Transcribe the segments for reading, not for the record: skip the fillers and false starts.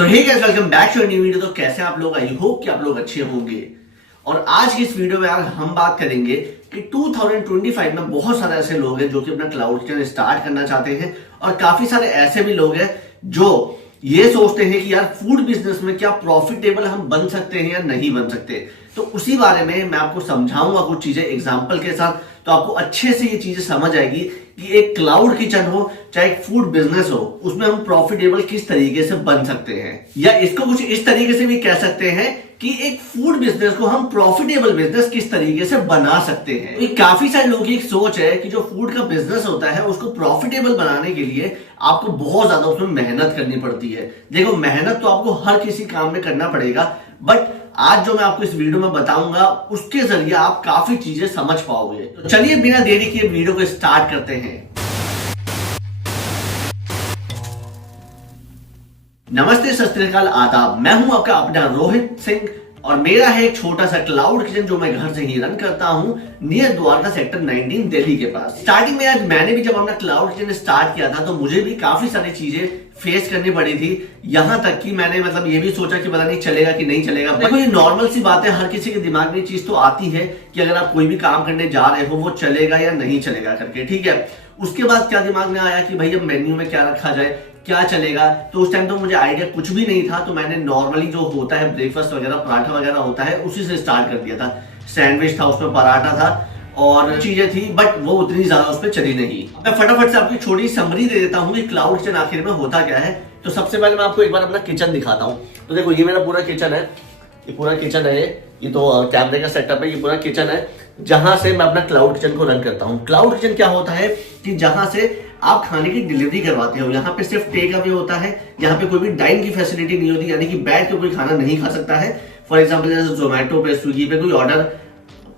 So hey guys, welcome back to new video. तो कैसे आप लोग? आई होप कि आप लोग अच्छे होंगे। और आज की इस वीडियो में यार हम बात करेंगे कि 2025 में बहुत सारे ऐसे लोग हैं जो कि अपना क्लाउड किचन स्टार्ट करना चाहते हैं, और काफी सारे ऐसे भी लोग हैं जो ये सोचते हैं कि यार फूड बिजनेस में क्या प्रॉफिटेबल हम बन सकते हैं या नहीं बन सकते। तो उसी बारे में मैं आपको समझाऊंगा कुछ चीजें एग्जाम्पल के साथ, तो आपको अच्छे से ये चीजें समझ आएगी कि एक क्लाउड किचन हो चाहे एक फूड बिजनेस हो, उसमें हम प्रॉफिटेबल किस तरीके से बन सकते हैं, या इसको कुछ इस तरीके से भी कह सकते हैं कि एक फूड बिजनेस को हम प्रॉफिटेबल बिजनेस किस तरीके से बना सकते हैं। तो काफी सारे लोगों की एक सोच है कि जो फूड का बिजनेस होता है उसको प्रॉफिटेबल बनाने के लिए आपको बहुत ज्यादा उसमें मेहनत करनी पड़ती है। देखो, मेहनत तो आपको हर किसी काम में करना पड़ेगा, बट आज जो मैं आपको इस वीडियो में बताऊंगा उसके जरिए आप काफी चीजें समझ पाओगे। तो चलिए बिना देरी किए वीडियो को स्टार्ट करते हैं। नमस्ते, सत श्री अकाल, आदाब। मैं हूं आपका अपना रोहित सिंह, और मेरा है एक छोटा सा क्लाउड किचन जो मैं घर से ही रन करता हूं, नियर द्वारका सेक्टर 19 दिल्ली के पास। स्टार्टिंग में आज मैंने भी जब अपना क्लाउड किचन स्टार्ट किया था तो मुझे भी काफी सारी चीजें फेस करनी पड़ी थी। यहां तक कि मैंने ये भी सोचा कि पता नहीं चलेगा कि नहीं चलेगा। देखो, ये नॉर्मल सी बात है, हर किसी के दिमाग में ये चीज तो आती है कि अगर आप कोई भी काम करने जा रहे हो वो चलेगा या नहीं चलेगा करके, ठीक है। उसके बाद क्या दिमाग में आया कि भाई अब मेन्यू में क्या रखा जाए, क्या चलेगा। तो उस टाइम तो मुझे आइडिया कुछ भी नहीं था, तो मैंने नॉर्मली जो होता है ब्रेकफास्ट वगैरह, पराठा वगैरह होता है, उसी से स्टार्ट कर दिया था। सैंडविच था, उसमें पराठा था और चीजें थी, बट वो उतनी ज्यादा उस पर चली नहीं। मैं फटाफट से आपको छोटी समरी दे देता हूँ कि क्लाउड किचन आखिर में होता क्या है। तो सबसे पहले मैं आपको एक बार अपना किचन दिखाता हूँ। तो देखो, ये मेरा पूरा किचन है, ये पूरा किचन है, ये तो कैमरे का सेटअप है, ये पूरा किचन है जहां से मैं अपना क्लाउड किचन को रन करता हूँ। क्लाउड किचन क्या होता है कि जहां से आप खाने की डिलीवरी करवाते हो। यहाँ पे सिर्फ टेक अवे होता है, यहाँ पे कोई भी डाइन की फैसिलिटी नहीं होती, यानी कि बैठ के कोई खाना नहीं खा सकता है। फॉर एग्जाम्पल जैसे जोमेटो पे, स्विगी पे कोई ऑर्डर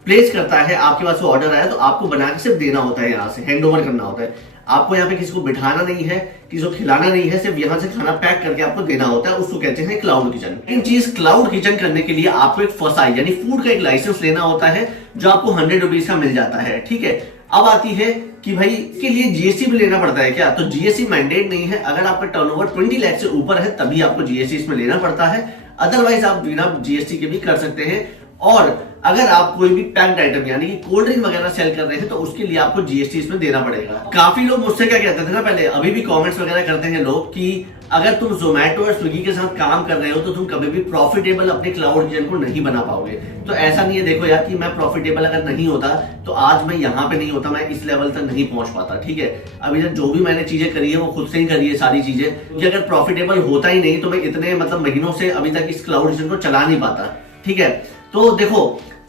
प्लेस करता है, आपके पास वो ऑर्डर आया तो आपको बना के सिर्फ देना होता है, यहाँ से हैंड ओवर करना होता है। आपको यहाँ पे किसी को बिठाना नहीं है, किसी को खिलाना नहीं है, सिर्फ यहाँ से खाना पैक करके आपको देना होता है। उसको कहते हैं क्लाउड किचन। इन चीज क्लाउड किचन करने के लिए आपको एक फसाई यानी फूड का एक लाइसेंस लेना होता है, जो आपको 100 रुपीज का मिल जाता है, ठीक है। अब आती है कि भाई इसके लिए जीएसटी भी लेना पड़ता है क्या? तो जीएसटी मैंडेट नहीं है। अगर आपका टर्नओवर 20 लाख से ऊपर है तभी आपको जीएसटी इसमें लेना पड़ता है, अदरवाइज आप बिना जीएसटी के भी कर सकते हैं। और अगर आप कोई भी पैक्ड आइटम यानी कि कोल्ड ड्रिंक वगैरह सेल कर रहे हैं तो उसके लिए आपको जीएसटी इसमें देना पड़ेगा। काफी लोग मुझसे क्या कहते थे ना पहले, अभी भी कमेंट्स वगैरह करते हैं लोग कि अगर तुम जोमेटो और स्विगी के साथ काम कर रहे हो तो तुम कभी भी प्रॉफिटेबल अपने क्लाउड किचन को नहीं बना पाओगे। तो ऐसा नहीं है। देखो यार, कि मैं प्रॉफिटेबल अगर नहीं होता तो आज मैं यहाँ पे नहीं होता, मैं इस लेवल तक नहीं पहुंच पाता, ठीक है। अभी तक जो भी मैंने चीजें करी है वो खुद से ही करी है सारी चीजें, क्योंकि अगर प्रॉफिटेबल होता ही नहीं तो मैं इतने महीनों से अभी तक इस क्लाउड किचन को चला नहीं पाता, ठीक है। तो देखो,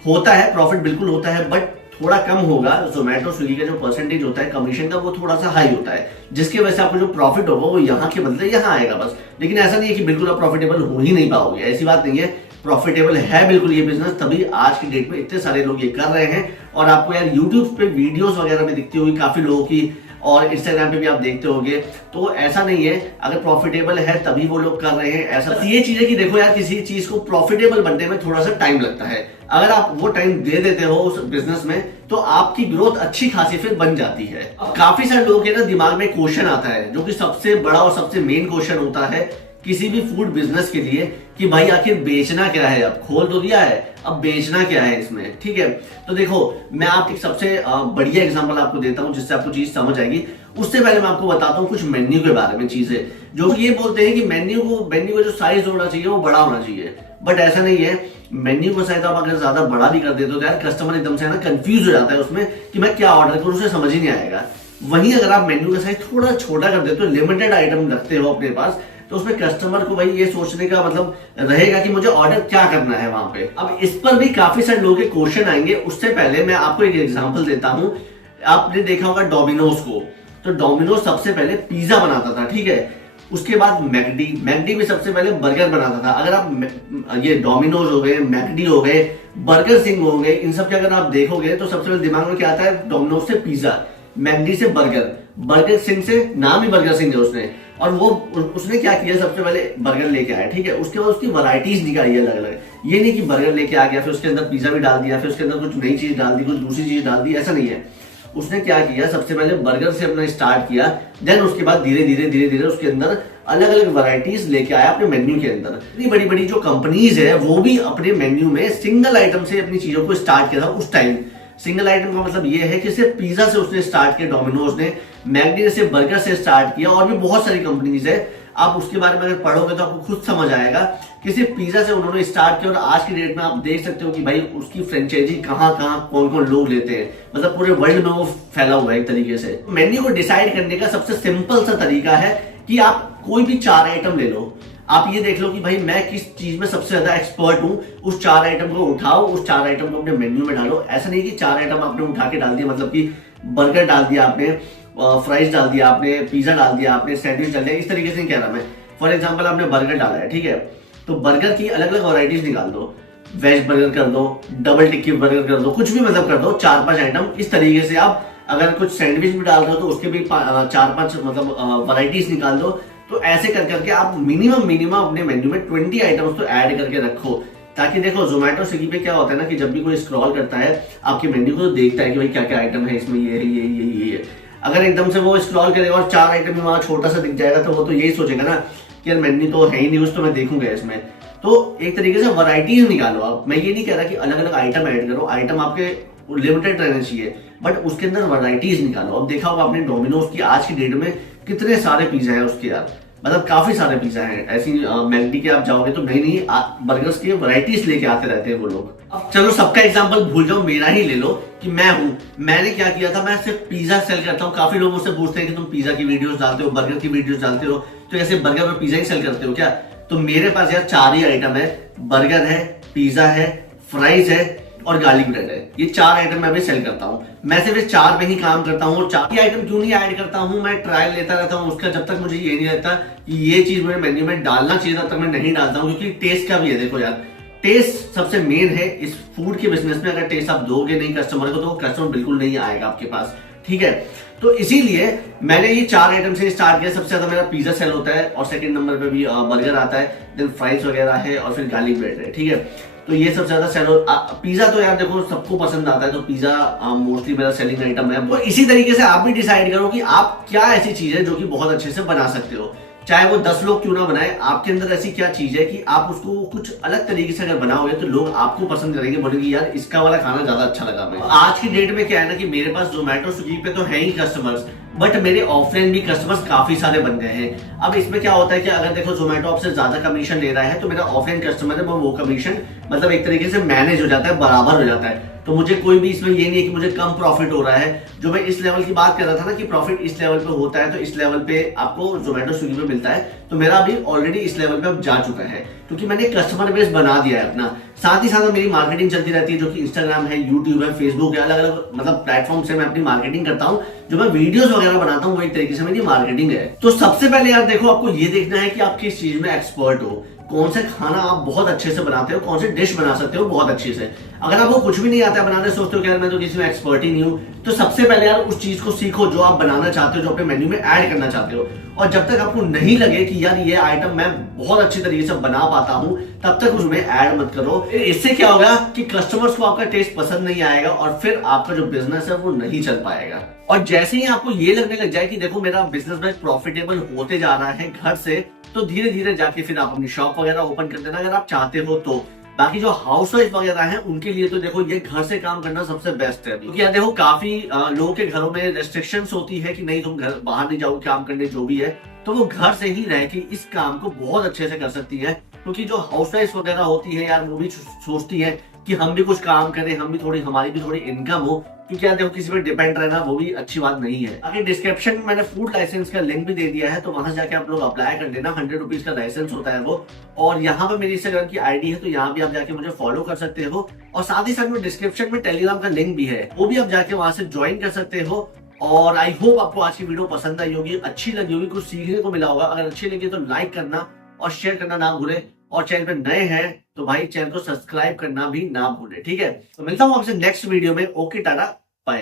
होता है प्रॉफिट, बिल्कुल होता है, बट थोड़ा कम होगा। जोमेटो स्विगी का जो परसेंटेज होता है कमीशन का वो थोड़ा सा हाई होता है, जिसकी वजह से आपको जो प्रॉफिट होगा वो यहाँ के बदले यहाँ आएगा बस। लेकिन ऐसा नहीं है कि बिल्कुल आप प्रॉफिटेबल हो ही नहीं पाओगे, ऐसी बात नहीं है। प्रॉफिटेबल है बिल्कुल ये बिजनेस, तभी आज की डेट में इतने सारे लोग ये कर रहे हैं। और आपको यार यूट्यूब पे वीडियोस वगैरह में दिखती होगी काफी लोगों की, और इंस्टाग्राम पे भी आप देखते होंगे। तो ऐसा नहीं है, अगर प्रॉफिटेबल है तभी वो लोग कर रहे हैं, ऐसा ये चीज है कि देखो यार, किसी चीज को प्रॉफिटेबल बनने में थोड़ा सा टाइम लगता है। अगर आप वो टाइम दे देते हो उस बिजनेस में तो आपकी ग्रोथ अच्छी खासी फिर बन जाती है। काफी सारे लोगों के ना दिमाग में क्वेश्चन आता है, जो कि सबसे बड़ा और सबसे मेन क्वेश्चन होता है किसी भी फूड बिजनेस के लिए, कि भाई आखिर बेचना क्या है। अब खोल तो दिया है, अब बेचना क्या है इसमें, ठीक है। तो देखो, मैं आपकी सबसे बढ़िया एग्जांपल आपको देता हूं जिससे आपको चीज समझ आएगी। उससे पहले मैं आपको बताता हूं कुछ मेन्यू के बारे में चीजें, जो ये बोलते हैं कि मेन्यू का जो साइज होना चाहिए वो बड़ा होना चाहिए, बट ऐसा नहीं है। मेन्यू का साइज आप अगर ज्यादा बड़ा भी कर देते हो तो यार कस्टमर एकदम से ना कंफ्यूज हो जाता है उसमें कि मैं क्या ऑर्डर करूं, उसे समझ ही नहीं आएगा। वहीं अगर आप मेन्यू का साइज थोड़ा छोटा कर देते हो, लिमिटेड आइटम रखते हो अपने पास, तो उसमें कस्टमर को भाई ये सोचने का रहेगा कि मुझे ऑर्डर क्या करना है वहां पे। अब इस पर भी काफी सारे लोगों के क्वेश्चन आएंगे। उससे पहले मैं आपको एक एग्जांपल देता हूं। आपने देखा होगा डोमिनोज को, तो डोमिनोज सबसे पहले पिज्जा बनाता था, ठीक है। उसके बाद मैकडी में सबसे पहले बर्गर बनाता था। अगर आप ये डोमिनोज हो गए, मैकडी हो गए, बर्गर सिंह हो गए, इन सब के अगर आप देखोगे तो सबसे पहले दिमाग में क्या आता है? डोमिनोज से पिज्जा, मैकडी से बर्गर, बर्गर सिंह से, नाम ही बर्गर सिंह है उसने, और वो उसने क्या किया, सबसे पहले बर्गर लेके आया, ठीक है। उसके बाद उसकी वैरायटीज निकाली अलग अलग। ये नहीं कि बर्गर लेके आ गया फिर उसके अंदर पिज्जा भी डाल दिया, फिर उसके अंदर कुछ नई चीज डाल दी, कुछ दूसरी चीज डाल दी, ऐसा नहीं है। उसने क्या किया, सबसे पहले बर्गर से अपना स्टार्ट किया, देन उसके बाद धीरे धीरे धीरे धीरे उसके अंदर अलग अलग वैरायटीज लेके आया अपने मेन्यू के अंदर। इतनी बड़ी बड़ी जो कंपनीज है वो भी अपने मेन्यू में सिंगल आइटम से अपनी चीजों को स्टार्ट किया था उस टाइम। सिंगल आइटम का मतलब ये है कि सिर्फ पिज्जा से उसने स्टार्ट किया, डोमिनोज ने, मैकडी ने सिर्फ बर्गर से स्टार्ट किया, और भी बहुत सारी कंपनीज है। आप उसके बारे में अगर पढ़ोगे तो आपको खुद समझ आएगा कि सिर्फ पिज्जा से उन्होंने स्टार्ट किया, और आज की डेट में आप देख सकते हो कि भाई उसकी फ्रेंचाइजी कहाँ कहाँ कौन कौन लोग लेते हैं, मतलब पूरे वर्ल्ड में वो फैला हुआ है एक तरीके से। मेन्यू को डिसाइड करने का सबसे सिंपल सा तरीका है कि आप कोई भी 4 आइटम ले लो। आप ये देख लो कि भाई मैं किस चीज में सबसे ज्यादा एक्सपर्ट हूं, उस 4 आइटम को उठाओ, उस 4 आइटम को अपने मेन्यू में डालो। ऐसा नहीं कि 4 आइटम आपने उठा के डाल दिया, मतलब कि बर्गर डाल दिया आपने, फ्राइज डाल दिया आपने, पिज्जा डाल दिया आपने, सैंडविच डाल दिया, इस तरीके से नहीं कह रहा मैं। फॉर एग्जाम्पल आपने बर्गर डाला है, ठीक है, तो बर्गर की अलग अलग वैरायटीज निकाल दो, वेज बर्गर कर दो, डबल टिक्की बर्गर कर दो, कुछ भी मतलब कर दो, 4-5 आइटम। इस तरीके से आप अगर कुछ सैंडविच भी डाल रहे हो तो उसके भी 4-5 मतलब वैरायटीज निकाल दो। तो ऐसे कर करके आप मिनिमम अपने मेन्यू में 20 आइटम्स तो ऐड करके रखो, ताकि देखो जोमेटो स्विगी पे क्या होता है ना कि जब भी कोई स्क्रॉल करता है आपके मेन्यू को तो देखता है कि भाई क्या क्या आइटम है इसमें, ये है ये है। अगर एकदम से वो स्क्रॉल करेगा और 4 आइटम भी वहां छोटा सा दिख जाएगा तो वो तो यही सोचेगा ना कि यार मेन्यू तो है ही नहीं, उस तो मैं देखूंगा इसमें। तो एक तरीके से वैरायटीज निकालो आप। मैं ये नहीं कह रहा कि अलग अलग आइटम ऐड करो, आइटम आपके लिमिटेड रहने चाहिए, बट उसके अंदर वैरायटीज निकालो। अब देखा होगा आपने डोमिनोज की आज की डेट में कितने सारे पिज्जा है उसके यार, मतलब काफी सारे पिज्जा हैं। ऐसी मैकडी के आप जाओगे तो नई नई बर्गर्स की वैरायटीज लेके आते रहते हैं वो लोग। अब चलो सबका एग्जांपल भूल जाओ, मेरा ही ले लो कि मैं हूं, मैंने क्या किया था, मैं सिर्फ पिज्जा सेल करता हूँ। काफी लोग मुझसे पूछते हैं कि तुम पिज्जा की वीडियोस डालते हो, बर्गर की वीडियोस डालते हो, तो कैसे बर्गर और पिज्जा ही सेल करते हो क्या? तो मेरे पास यार 4 ही आइटम है, बर्गर है, पिज्जा है, फ्राइज है और गार्लिक ब्रेड है। ये 4 आइटम मैं अभी सेल करता हूँ। मैं सिर्फ 4 पे ही काम करता हूँ। 4 ही आइटम क्यों नहीं ऐड करता हूँ, मैं ट्रायल लेता रहता हूँ उसका, जब तक मुझे ये नहीं लगता कि ये चीज मेरे मेन्यू में डालना चाहिए तब तक मैं नहीं डालता हूँ। क्योंकि टेस्ट का भी है, देखो यार टेस्ट सबसे मेन है इस फूड के बिजनेस में। अगर टेस्ट आप दोगे नहीं कस्टमर को तो कस्टमर बिल्कुल नहीं आएगा आपके पास, ठीक है। तो इसीलिए मैंने ये 4 आइटम से स्टार्ट किया। सबसे ज्यादा मेरा पिज्जा सेल होता है और सेकंड नंबर पे भी बर्गर आता है, देन फ्राइज वगैरह है और फिर गार्लिक ब्रेड है, ठीक है। तो ये सबसे ज्यादा सेल। पिज्जा तो यार देखो सबको पसंद आता है, तो पिज्जा मोस्टली मेरा सेलिंग आइटम है। तो इसी तरीके से आप भी डिसाइड करो कि आप क्या ऐसी चीज है जो कि बहुत अच्छे से बना सकते हो, चाहे वो 10 लोग क्यों ना बनाए। आपके अंदर ऐसी क्या चीज है कि आप उसको कुछ अलग तरीके से अगर बनाओगे तो लोग आपको पसंद करेंगे, बोलेंगे यार इसका वाला खाना ज्यादा अच्छा लगा हमें। आज की डेट में क्या है ना कि मेरे पास जोमेटो स्विगी पे तो है ही कस्टमर्स, बट मेरे ऑफलाइन भी कस्टमर्स काफी सारे बन गए हैं। अब इसमें क्या होता है कि अगर देखो जोमेटो आपसे ज्यादा कमीशन ले रहा है तो मेरा ऑफलाइन कस्टमर है वो कमीशन मतलब एक तरीके से मैनेज हो जाता है, बराबर हो जाता है। तो मुझे कोई भी इसमें ये नहीं है कि मुझे कम प्रॉफिट हो रहा है। जो मैं इस लेवल की बात कर रहा था ना कि प्रॉफिट इस लेवल पे होता है, तो इस लेवल पे आपको जोमेटो स्विगी पे मिलता है, तो मेरा अभी ऑलरेडी इस लेवल पे अब जा चुका है, क्योंकि मैंने कस्टमर बेस बना दिया है अपना। साथ ही साथ मेरी मार्केटिंग चलती रहती है, जो कि इंस्टाग्राम है, यूट्यूब है, फेसबुक है, अलग अलग मतलब प्लेटफॉर्म से मैं अपनी मार्केटिंग करता हूँ। जो मैं वीडियोस वगैरह बनाता हूँ वो एक तरीके से मेरी मार्केटिंग है। तो सबसे पहले यार देखो आपको ये देखना है कि आप किस चीज में एक्सपर्ट हो, कौन से खाना आप बहुत अच्छे से बनाते हो, कौन से डिश बना सकते हो बहुत अच्छे से। अगर आपको कुछ भी नहीं आता है बनाने, सोचते हो कि यार मैं तो किसी में एक्सपर्ट ही नहीं हूं, तो सबसे पहले यार उस चीज को सीखो जो आप बनाना चाहते हो, जो अपने मेन्यू में ऐड करना चाहते हो। और जब तक आपको नहीं लगे कि यार ये आइटम मैं बहुत अच्छी तरीके से बना पाता हूं, तब तक उसमें ऐड मत करो। इससे क्या होगा कि कस्टमर्स को आपका टेस्ट पसंद नहीं आएगा और फिर आपका जो बिजनेस है वो नहीं चल पाएगा। और जैसे ही आपको ये लगने लग जाए कि देखो मेरा बिजनेस में प्रॉफिटेबल होते जा रहा है घर से, तो धीरे धीरे जाके फिर आप अपनी शॉप वगैरह ओपन कर देना अगर आप चाहते हो तो। बाकी जो हाउस वाइफ वगैरह हैं उनके लिए तो देखो ये घर से काम करना सबसे बेस्ट है, क्योंकि यार देखो काफी लोगों के घरों में रेस्ट्रिक्शंस होती है कि नहीं तुम घर बाहर नहीं जाओ काम करने जो भी है, तो वो घर से ही रह के इस काम को बहुत अच्छे से कर सकती है। क्योंकि जो हाउस वाइफ वगैरह होती है यार वो भी सोचती है कि हम भी कुछ काम करें, हम भी थोड़ी हमारी भी थोड़ी इनकम हो, क्योंकि यार देखो किसी पे डिपेंड रहना वो भी अच्छी बात नहीं है। आगे डिस्क्रिप्शन में मैंने फूड लाइसेंस का लिंक भी दे दिया है, तो वहां से जाके आप लोग अप्लाई कर लेना। 100 रुपीज का लाइसेंस होता है वो। और यहाँ पे मेरी इंस्टाग्राम की आईडी है, तो यहाँ भी आप जाके मुझे फॉलो कर सकते हो। और साथ ही साथ में डिस्क्रिप्शन में टेलीग्राम का लिंक भी है, वो भी आप जाके वहां से ज्वाइन कर सकते हो। और आई होप आपको आज की वीडियो पसंद आई होगी, अच्छी लगी होगी, कुछ सीखने को मिला होगा। अगर अच्छी लगी तो लाइक करना और शेयर करना ना भूले, और चैनल पे नए हैं तो भाई चैनल को सब्सक्राइब करना भी ना भूले, ठीक है। तो मिलता हूँ आपसे नेक्स्ट वीडियो में। Okay, tata, bye.